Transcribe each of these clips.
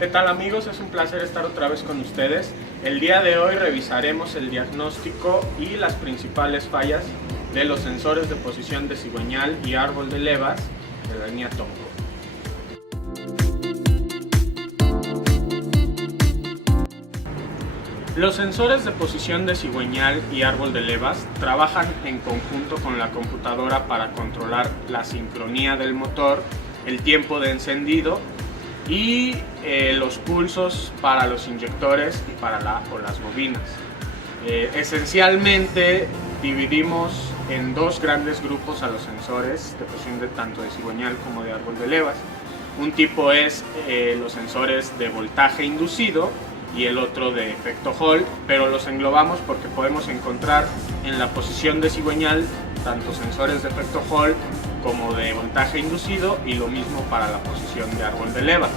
¿Qué tal amigos? Es un placer estar otra vez con ustedes. El día de hoy revisaremos el diagnóstico y las principales fallas de los sensores de posición de cigüeñal y árbol de levas de la línea Tomco. Los sensores de posición de cigüeñal y árbol de levas trabajan en conjunto con la computadora para controlar la sincronía del motor, el tiempo de encendido y los pulsos para los inyectores y para las bobinas. Esencialmente dividimos en dos grandes grupos a los sensores de posición tanto de cigüeñal como de árbol de levas. Un tipo es los sensores de voltaje inducido y el otro de efecto Hall, pero los englobamos porque podemos encontrar en la posición de cigüeñal tanto sensores de efecto Hall como de voltaje inducido y lo mismo para la posición de árbol de levas.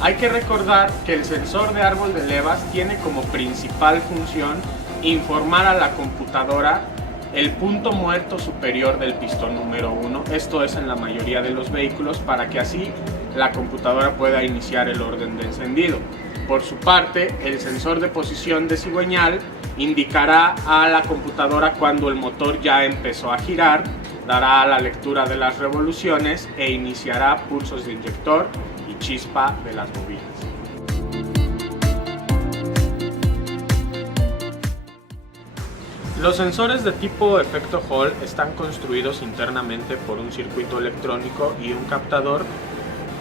Hay que recordar que el sensor de árbol de levas tiene como principal función informar a la computadora el punto muerto superior del pistón número 1, esto es en la mayoría de los vehículos, para que así la computadora pueda iniciar el orden de encendido. Por su parte, el sensor de posición de cigüeñal indicará a la computadora cuando el motor ya empezó a girar, dará la lectura de las revoluciones e iniciará pulsos de inyector y chispa de las bobinas. Los sensores de tipo efecto Hall están construidos internamente por un circuito electrónico y un captador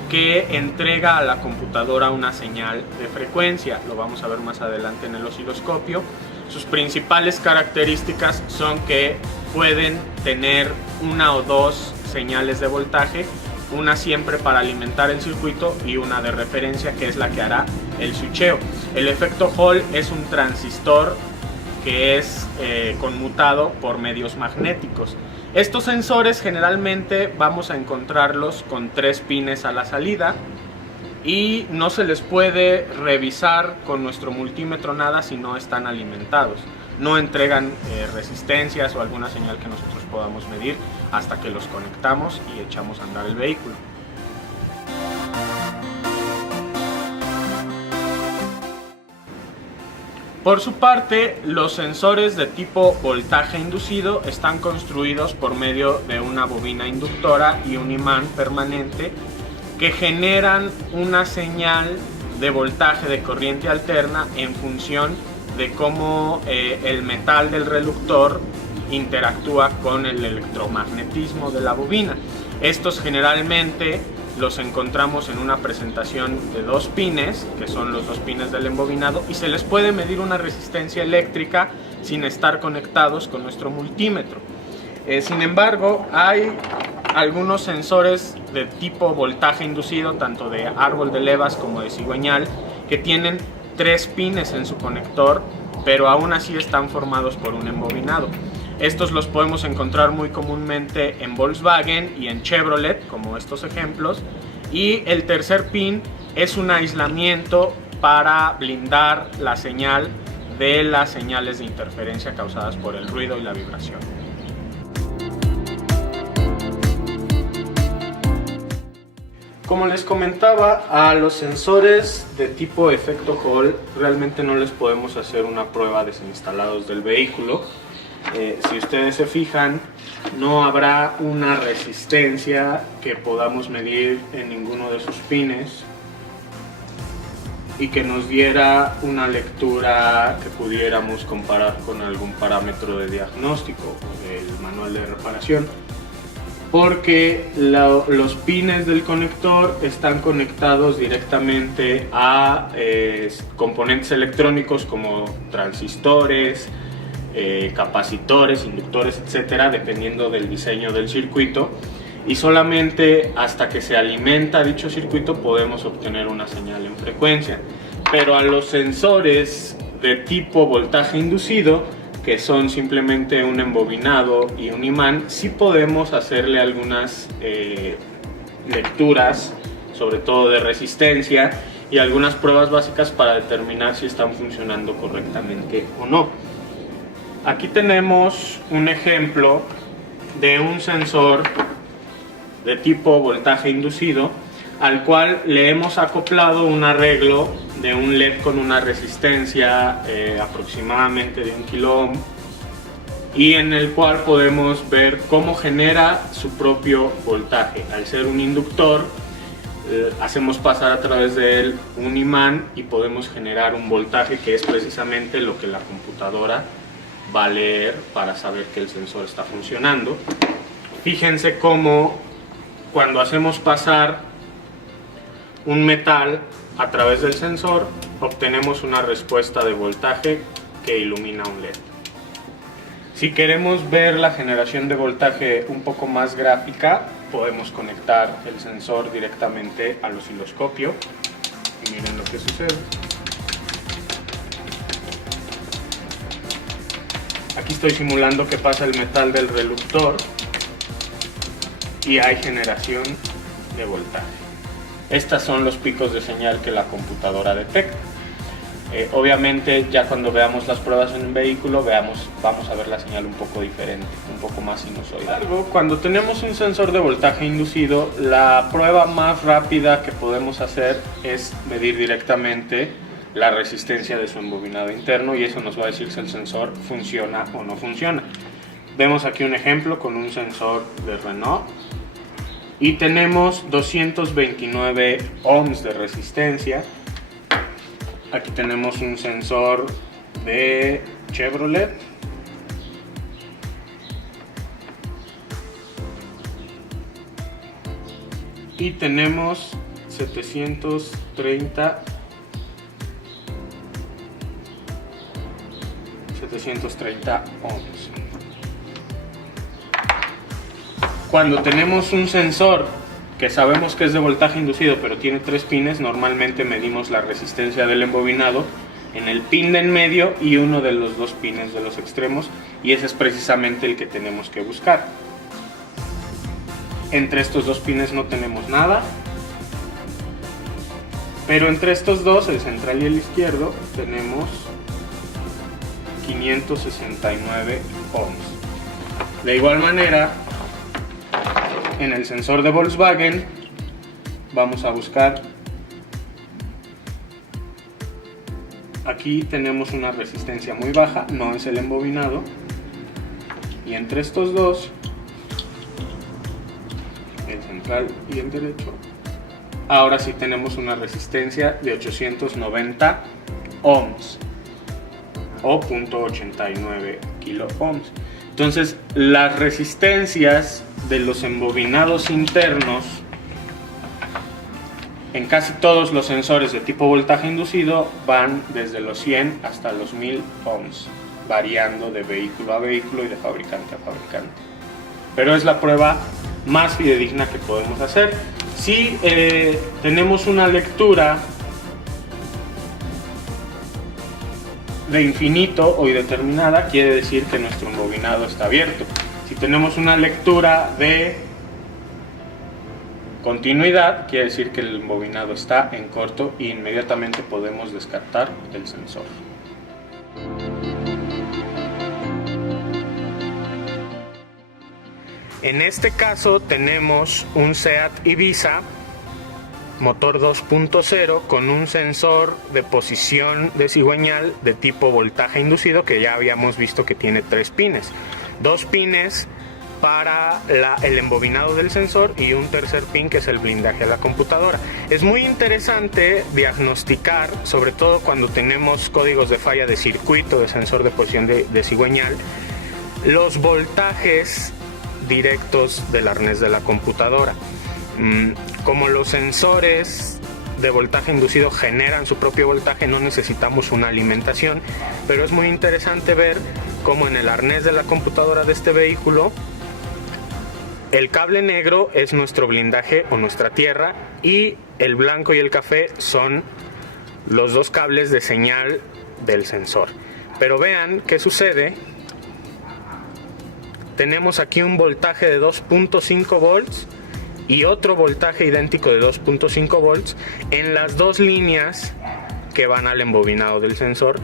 que entrega a la computadora una señal de frecuencia. Lo vamos a ver más adelante en el osciloscopio. Sus principales características son que pueden tener una o dos señales de voltaje, una siempre para alimentar el circuito y una de referencia que es la que hará el switcheo. El efecto Hall es un transistor que es conmutado por medios magnéticos. Estos sensores generalmente vamos a encontrarlos con 3 pines a la salida y no se les puede revisar con nuestro multímetro nada si no están alimentados. No entregan resistencias o alguna señal que nosotros podamos medir hasta que los conectamos y echamos a andar el vehículo. Por su parte, los sensores de tipo voltaje inducido están construidos por medio de una bobina inductora y un imán permanente que generan una señal de voltaje de corriente alterna en función de cómo el metal del reductor interactúa con el electromagnetismo de la bobina. Estos generalmente los encontramos en una presentación de 2 pines, que son los 2 pines del embobinado, y se les puede medir una resistencia eléctrica sin estar conectados con nuestro multímetro. Sin embargo, hay algunos sensores de tipo voltaje inducido, tanto de árbol de levas como de cigüeñal, que tienen 3 pines en su conector, pero aún así están formados por un embobinado. Estos los podemos encontrar muy comúnmente en Volkswagen y en Chevrolet, como estos ejemplos. Y el tercer pin es un aislamiento para blindar la señal de las señales de interferencia causadas por el ruido y la vibración. Como les comentaba, a los sensores de tipo efecto Hall realmente no les podemos hacer una prueba desinstalados del vehículo. Si ustedes se fijan, no habrá una resistencia que podamos medir en ninguno de sus pines y que nos diera una lectura que pudiéramos comparar con algún parámetro de diagnóstico del manual de reparación, porque los pines del conector están conectados directamente a componentes electrónicos como transistores, capacitores, inductores, etcétera, dependiendo del diseño del circuito, y solamente hasta que se alimenta dicho circuito podemos obtener una señal en frecuencia. Pero a los sensores de tipo voltaje inducido, que son simplemente un embobinado y un imán, sí podemos hacerle algunas lecturas, sobre todo de resistencia, y algunas pruebas básicas para determinar si están funcionando correctamente o no. Aquí tenemos un ejemplo de un sensor de tipo voltaje inducido al cual le hemos acoplado un arreglo de un LED con una resistencia aproximadamente de 1 kilo ohm, y en el cual podemos ver cómo genera su propio voltaje. Al ser un inductor, hacemos pasar a través de él un imán y podemos generar un voltaje, que es precisamente lo que la computadora va a leer para saber que el sensor está funcionando. Fíjense cómo cuando hacemos pasar un metal a través del sensor, obtenemos una respuesta de voltaje que ilumina un LED. Si queremos ver la generación de voltaje un poco más gráfica, podemos conectar el sensor directamente al osciloscopio y miren lo que sucede. Aquí estoy simulando que pasa el metal del reductor y hay generación de voltaje. Estos son los picos de señal que la computadora detecta. Obviamente ya cuando veamos las pruebas en un vehículo vamos a ver la señal un poco diferente, un poco más sinusoidal. Cuando tenemos un sensor de voltaje inducido, la prueba más rápida que podemos hacer es medir directamente la resistencia de su embobinado interno, y eso nos va a decir si el sensor funciona o no funciona. Vemos aquí un ejemplo con un sensor de Renault y tenemos 229 ohms de resistencia. Aquí tenemos un sensor de Chevrolet y tenemos 730 ohms. Cuando tenemos un sensor que sabemos que es de voltaje inducido pero tiene 3 pines, normalmente medimos la resistencia del embobinado en el pin de en medio y uno de los 2 pines de los extremos, y ese es precisamente el que tenemos que buscar. Entre estos 2 pines no tenemos nada, pero entre estos dos, el central y el izquierdo, tenemos 569 ohms. De igual manera, en el sensor de Volkswagen vamos a buscar, aquí tenemos una resistencia muy baja, no es el embobinado, y entre estos dos, el central y el derecho, ahora sí tenemos una resistencia de 890 ohms o 0.89 kilo ohms. Entonces, las resistencias de los embobinados internos en casi todos los sensores de tipo voltaje inducido van desde los 100 hasta los 1000 ohms, variando de vehículo a vehículo y de fabricante a fabricante. Pero es la prueba más fidedigna que podemos hacer. Si tenemos una lectura de infinito o indeterminada, quiere decir que nuestro embobinado está abierto. Si tenemos una lectura de continuidad, quiere decir que el embobinado está en corto e inmediatamente podemos descartar el sensor. En este caso tenemos un SEAT Ibiza motor 2.0 con un sensor de posición de cigüeñal de tipo voltaje inducido, que ya habíamos visto que tiene 3 pines. 2 pines para el embobinado del sensor y un tercer pin que es el blindaje a la computadora. Es muy interesante diagnosticar, sobre todo cuando tenemos códigos de falla de circuito de sensor de posición de cigüeñal, los voltajes directos del arnés de la computadora. Como los sensores de voltaje inducido generan su propio voltaje, no necesitamos una alimentación, pero es muy interesante ver cómo en el arnés de la computadora de este vehículo el cable negro es nuestro blindaje o nuestra tierra, y el blanco y el café son los 2 cables de señal del sensor. Pero vean qué sucede. Tenemos aquí un voltaje de 2.5 volts y otro voltaje idéntico de 2.5 volts en las 2 líneas que van al embobinado del sensor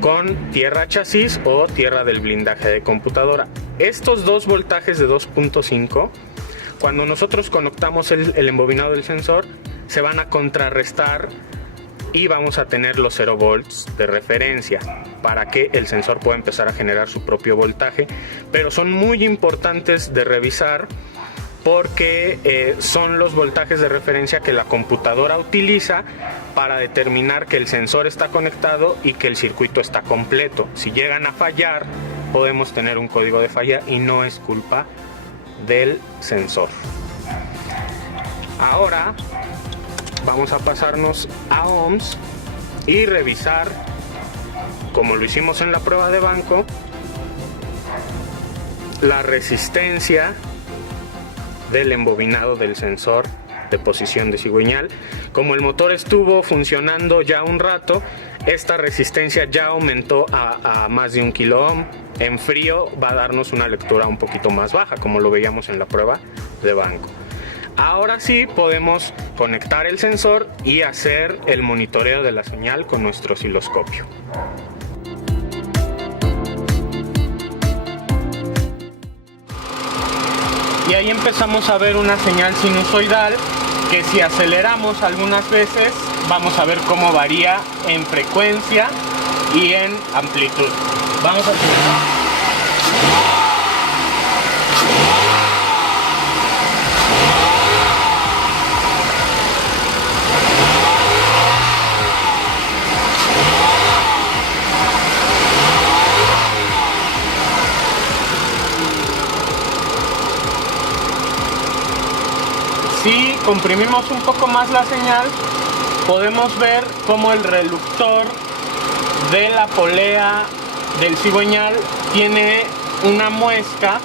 con tierra chasis o tierra del blindaje de computadora. Estos 2 voltajes de 2.5 cuando nosotros conectamos el embobinado del sensor, se van a contrarrestar y vamos a tener los 0 volts de referencia para que el sensor pueda empezar a generar su propio voltaje, pero son muy importantes de revisar porque son los voltajes de referencia que la computadora utiliza para determinar que el sensor está conectado y que el circuito está completo. Si llegan a fallar, podemos tener un código de falla y no es culpa del sensor. Ahora vamos a pasarnos a ohms y revisar, como lo hicimos en la prueba de banco, la resistencia del embobinado del sensor de posición de cigüeñal. Como el motor estuvo funcionando ya un rato, esta resistencia ya aumentó a más de 1 kilo ohm. En frío va a darnos una lectura un poquito más baja, como lo veíamos en la prueba de banco. Ahora sí podemos conectar el sensor y hacer el monitoreo de la señal con nuestro osciloscopio. Y ahí empezamos a ver una señal sinusoidal que si aceleramos algunas veces vamos a ver cómo varía en frecuencia y en amplitud. Vamos a acelerar. Si comprimimos un poco más la señal, podemos ver cómo el reductor de la polea del cigüeñal tiene una muesca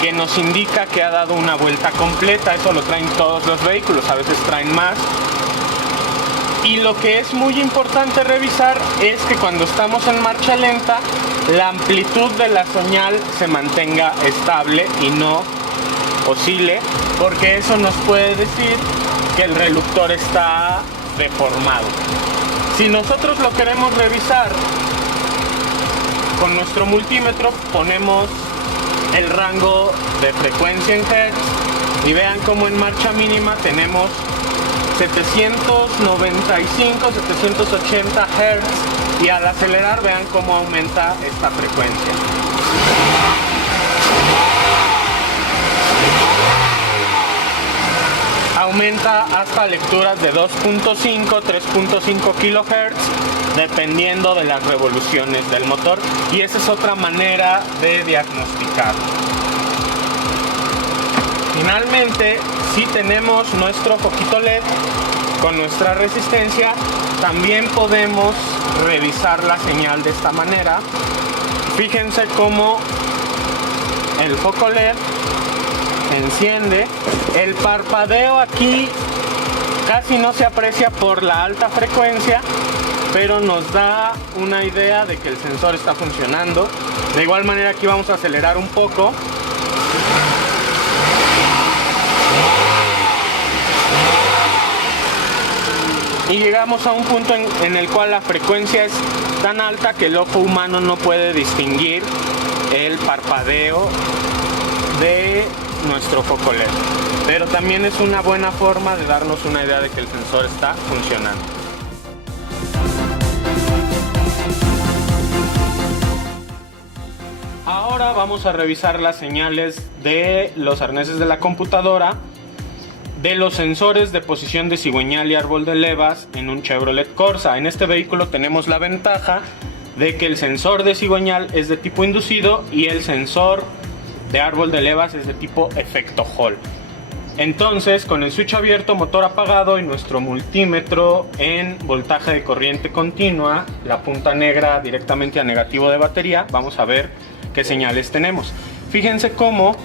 que nos indica que ha dado una vuelta completa. Eso lo traen todos los vehículos, a veces traen más. Y lo que es muy importante revisar es que cuando estamos en marcha lenta, la amplitud de la señal se mantenga estable y no oscile, porque eso nos puede decir que el reductor está deformado. Si nosotros lo queremos revisar con nuestro multímetro, ponemos el rango de frecuencia en hertz y vean cómo en marcha mínima tenemos 795, 780 hertz, y al acelerar vean cómo aumenta esta frecuencia. Aumenta hasta lecturas de 2.5, 3.5 kHz, dependiendo de las revoluciones del motor, y esa es otra manera de diagnosticar. Finalmente, si tenemos nuestro foquito LED con nuestra resistencia, también podemos revisar la señal de esta manera. Fíjense cómo el foco LED enciende. El parpadeo aquí casi no se aprecia por la alta frecuencia, pero nos da una idea de que el sensor está funcionando. De igual manera aquí vamos a acelerar un poco. Y llegamos a un punto en el cual la frecuencia es tan alta que el ojo humano no puede distinguir el parpadeo de nuestro foco LED, pero también es una buena forma de darnos una idea de que el sensor está funcionando. Ahora vamos a revisar las señales de los arneses de la computadora de los sensores de posición de cigüeñal y árbol de levas en un Chevrolet Corsa. En este vehículo tenemos la ventaja de que el sensor de cigüeñal es de tipo inducido y el sensor de árbol de levas es de tipo efecto Hall. Entonces, con el switch abierto, motor apagado y nuestro multímetro en voltaje de corriente continua, la punta negra directamente a negativo de batería, vamos a ver qué señales tenemos. Fíjense cómo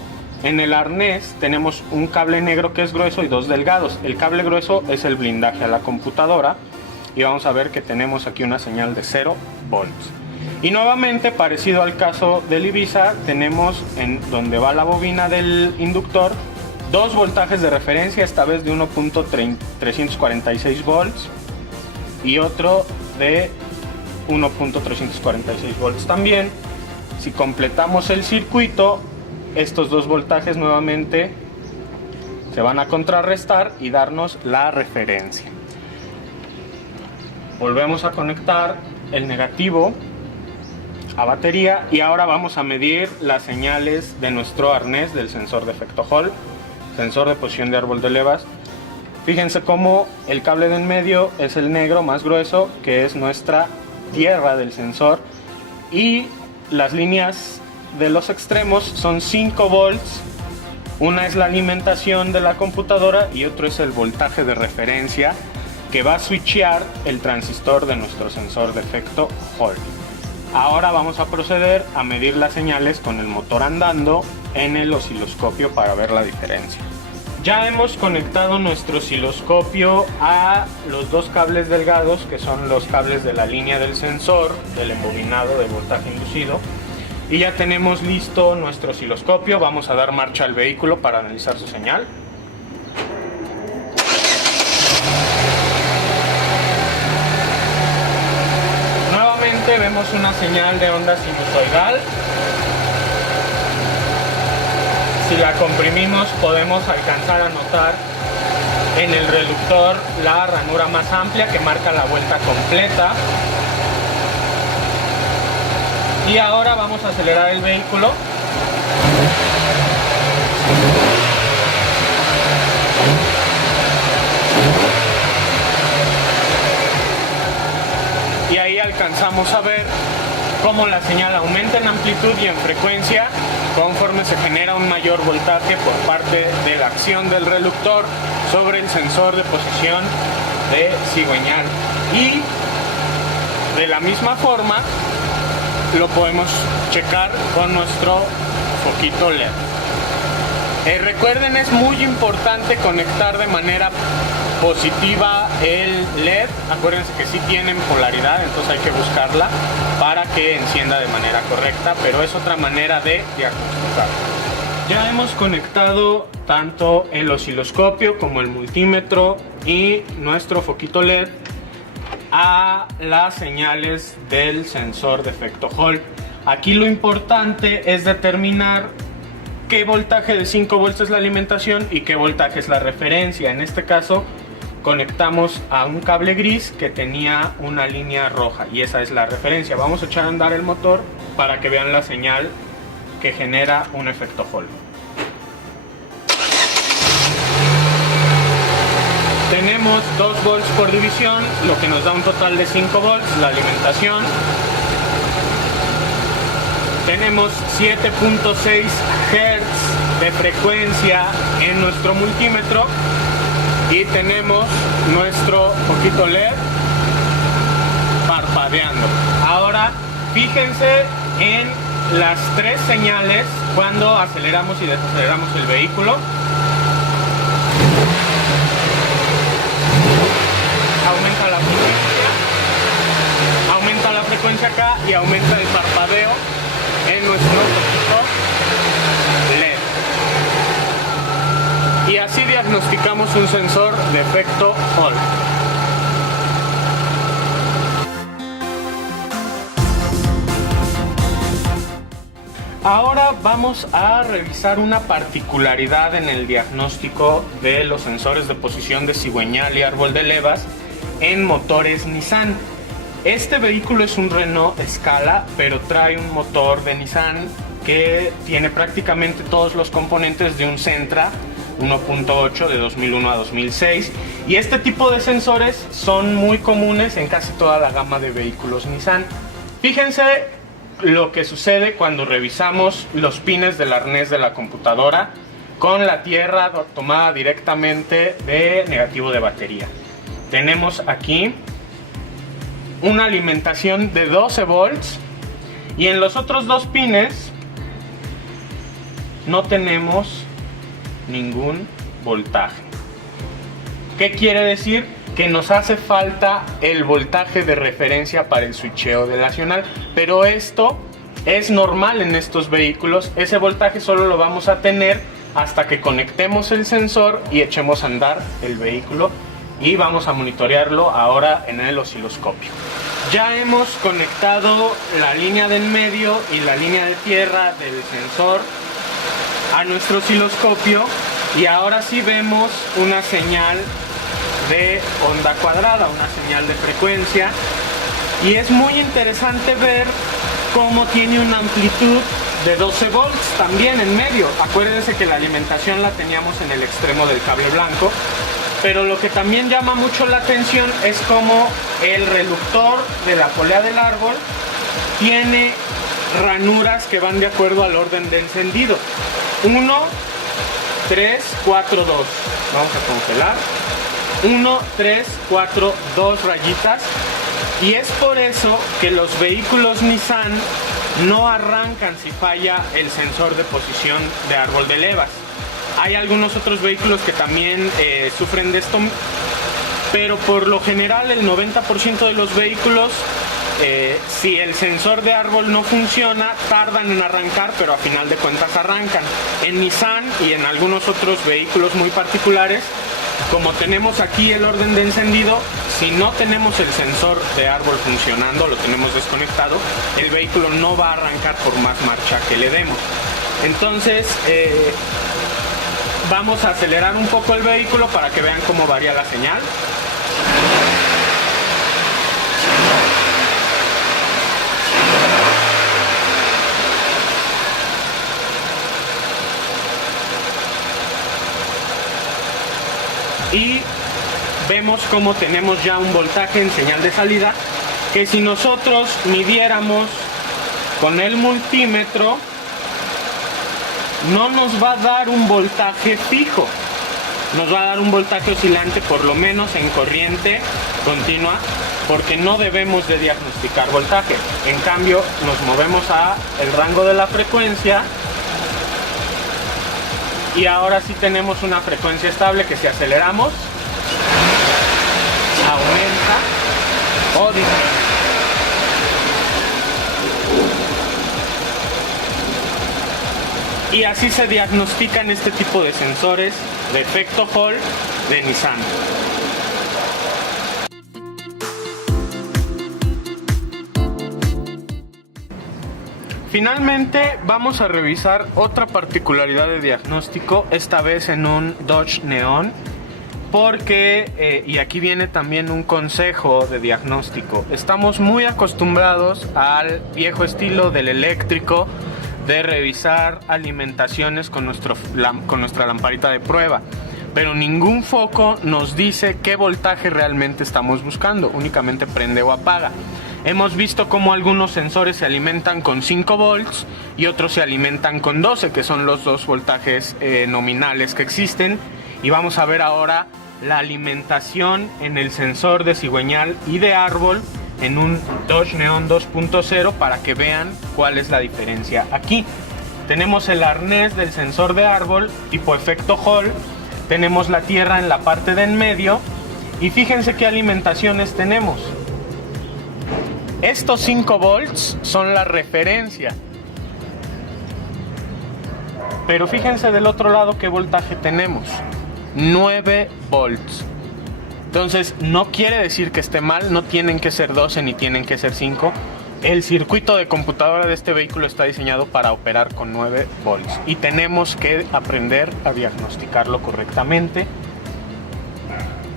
en el arnés tenemos un cable negro que es grueso y dos delgados. El cable grueso es el blindaje a la computadora y vamos a ver que tenemos aquí una señal de 0 volts. Y nuevamente, parecido al caso del Ibiza, tenemos en donde va la bobina del inductor dos voltajes de referencia, esta vez de 1.346 volts y otro de 1.346 volts también. Si completamos el circuito, estos dos voltajes nuevamente se van a contrarrestar y darnos la referencia. Volvemos a conectar el negativo a batería y ahora vamos a medir las señales de nuestro arnés del sensor de efecto Hall, sensor de posición de árbol de levas. Fíjense cómo el cable de en medio es el negro más grueso, que es nuestra tierra del sensor, y las líneas de los extremos son 5 volts. Una es la alimentación de la computadora y otro es el voltaje de referencia que va a switchear el transistor de nuestro sensor de efecto Hall. Ahora vamos a proceder a medir las señales con el motor andando en el osciloscopio para ver la diferencia. Ya hemos conectado nuestro osciloscopio a los dos cables delgados, que son los cables de la línea del sensor del embobinado de voltaje inducido, y ya tenemos listo nuestro osciloscopio. Vamos a dar marcha al vehículo para analizar su señal. Nuevamente vemos una señal de onda sinusoidal. Si la comprimimos podemos alcanzar a notar en el reductor la ranura más amplia que marca la vuelta completa. Y ahora vamos a acelerar el vehículo. Y ahí alcanzamos a ver cómo la señal aumenta en amplitud y en frecuencia conforme se genera un mayor voltaje por parte de la acción del reductor sobre el sensor de posición de cigüeñal. Y de la misma forma lo podemos checar con nuestro foquito LED. Recuerden, es muy importante conectar de manera positiva el LED. Acuérdense que sí tienen polaridad, entonces hay que buscarla para que encienda de manera correcta, pero es otra manera de diagnosticar. Ya hemos conectado tanto el osciloscopio como el multímetro y nuestro foquito LED a las señales del sensor de efecto Hall. Aquí lo importante es determinar qué voltaje de 5 volts es la alimentación y qué voltaje es la referencia. En este caso conectamos a un cable gris que tenía una línea roja y esa es la referencia. Vamos a echar a andar el motor para que vean la señal que genera un efecto Hall. Tenemos 2 volts por división, lo que nos da un total de 5 volts, la alimentación. Tenemos 7.6 Hz de frecuencia en nuestro multímetro y tenemos nuestro foquito LED parpadeando. Ahora fíjense en las 3 señales cuando aceleramos y desaceleramos el vehículo. Aumenta la frecuencia acá y aumenta el parpadeo en nuestro foquito LED. Y así diagnosticamos un sensor de efecto Hall. Ahora vamos a revisar una particularidad en el diagnóstico de los sensores de posición de cigüeñal y árbol de levas en motores Nissan. Este vehículo es un Renault Scala, pero trae un motor de Nissan que tiene prácticamente todos los componentes de un Sentra 1.8 de 2001 a 2006, y este tipo de sensores son muy comunes en casi toda la gama de vehículos Nissan. Fíjense lo que sucede cuando revisamos los pines del arnés de la computadora con la tierra tomada directamente de negativo de batería. Tenemos aquí una alimentación de 12 volts y en los otros 2 pines no tenemos ningún voltaje. ¿Qué quiere decir? Que nos hace falta el voltaje de referencia para el switcheo de nacional, pero esto es normal en estos vehículos. Ese voltaje solo lo vamos a tener hasta que conectemos el sensor y echemos a andar el vehículo, y vamos a monitorearlo ahora en el osciloscopio. Ya hemos conectado la línea de en medio y la línea de tierra del sensor a nuestro osciloscopio Y ahora sí vemos una señal de onda cuadrada, una señal de frecuencia. Y es muy interesante ver cómo tiene una amplitud de 12 volts también en medio. Acuérdense que la alimentación la teníamos en el extremo del cable blanco. Pero lo que también llama mucho la atención es cómo el reductor de la polea del árbol tiene ranuras que van de acuerdo al orden de encendido. 1, 3, 4, 2. Vamos a congelar. 1, 3, 4, 2 rayitas. Y es por eso que los vehículos Nissan no arrancan si falla el sensor de posición de árbol de levas. Hay algunos otros vehículos que también sufren de esto, pero por lo general el 90% de los vehículos, si el sensor de árbol no funciona, tardan en arrancar, pero a final de cuentas arrancan. En Nissan y en algunos otros vehículos muy particulares, como tenemos aquí el orden de encendido, si no tenemos el sensor de árbol funcionando, lo tenemos desconectado, el vehículo no va a arrancar por más marcha que le demos. Entonces, vamos a acelerar un poco el vehículo para que vean cómo varía la señal. Y vemos cómo tenemos ya un voltaje en señal de salida, que si nosotros midiéramos con el multímetro, no nos va a dar un voltaje fijo, nos va a dar un voltaje oscilante, por lo menos en corriente continua, porque no debemos de diagnosticar voltaje. En cambio, nos movemos a el rango de la frecuencia y ahora sí tenemos una frecuencia estable que si aceleramos, aumenta o disminuye. Y así se diagnostican este tipo de sensores de efecto Hall de Nissan. Finalmente vamos a revisar otra particularidad de diagnóstico, esta vez en un Dodge Neon, porque, y aquí viene también un consejo de diagnóstico, estamos muy acostumbrados al viejo estilo del eléctrico, de revisar alimentaciones con nuestra lamparita de prueba, pero ningún foco nos dice qué voltaje realmente estamos buscando, únicamente prende o apaga. Hemos visto cómo algunos sensores se alimentan con 5 volts y otros se alimentan con 12, que son los dos voltajes nominales que existen, y vamos a ver ahora la alimentación en el sensor de cigüeñal y de árbol en un Dodge Neon 2.0 para que vean cuál es la diferencia. Aquí tenemos el arnés del sensor de árbol tipo efecto Hall, tenemos la tierra en la parte de en medio y fíjense qué alimentaciones tenemos. Estos 5 volts son la referencia, pero fíjense del otro lado qué voltaje tenemos, 9 volts. Entonces no quiere decir que esté mal, no tienen que ser 12 ni tienen que ser 5. El circuito de computadora de este vehículo está diseñado para operar con 9 volts y tenemos que aprender a diagnosticarlo correctamente,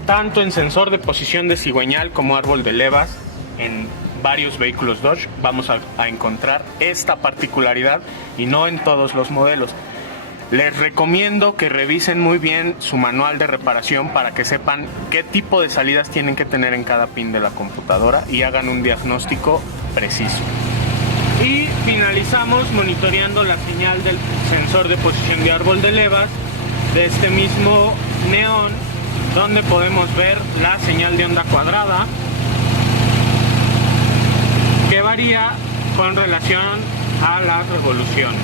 tanto en sensor de posición de cigüeñal como árbol de levas. En varios vehículos Dodge vamos a encontrar esta particularidad y no en todos los modelos. Les recomiendo que revisen muy bien su manual de reparación para que sepan qué tipo de salidas tienen que tener en cada pin de la computadora y hagan un diagnóstico preciso. Y finalizamos monitoreando la señal del sensor de posición de árbol de levas de este mismo Neon, donde podemos ver la señal de onda cuadrada que varía con relación a las revoluciones.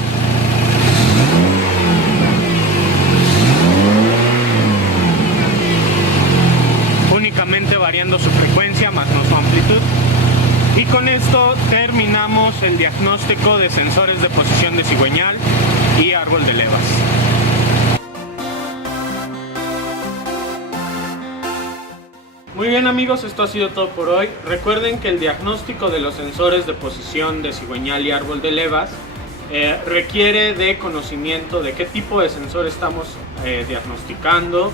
Únicamente variando su frecuencia más no su amplitud. Y con esto terminamos el diagnóstico de sensores de posición de cigüeñal y árbol de levas. Muy bien amigos, esto ha sido todo por hoy. Recuerden que el diagnóstico de los sensores de posición de cigüeñal y árbol de levas requiere de conocimiento de qué tipo de sensor estamos diagnosticando,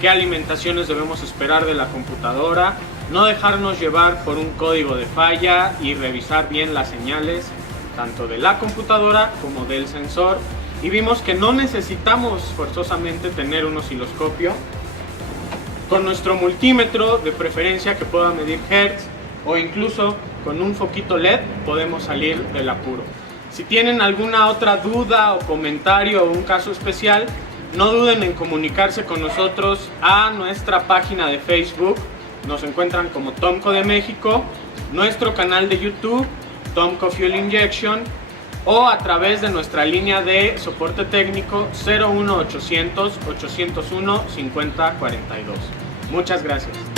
qué alimentaciones debemos esperar de la computadora, no dejarnos llevar por un código de falla y revisar bien las señales tanto de la computadora como del sensor. Y vimos que no necesitamos forzosamente tener un osciloscopio. Con nuestro multímetro, de preferencia que pueda medir hertz, o incluso con un foquito LED, podemos salir del apuro. Si tienen alguna otra duda o comentario o un caso especial, no duden en comunicarse con nosotros a nuestra página de Facebook. Nos encuentran como Tomco de México, nuestro canal de YouTube, Tomco Fuel Injection, o a través de nuestra línea de soporte técnico 01800 801 5042. Muchas gracias.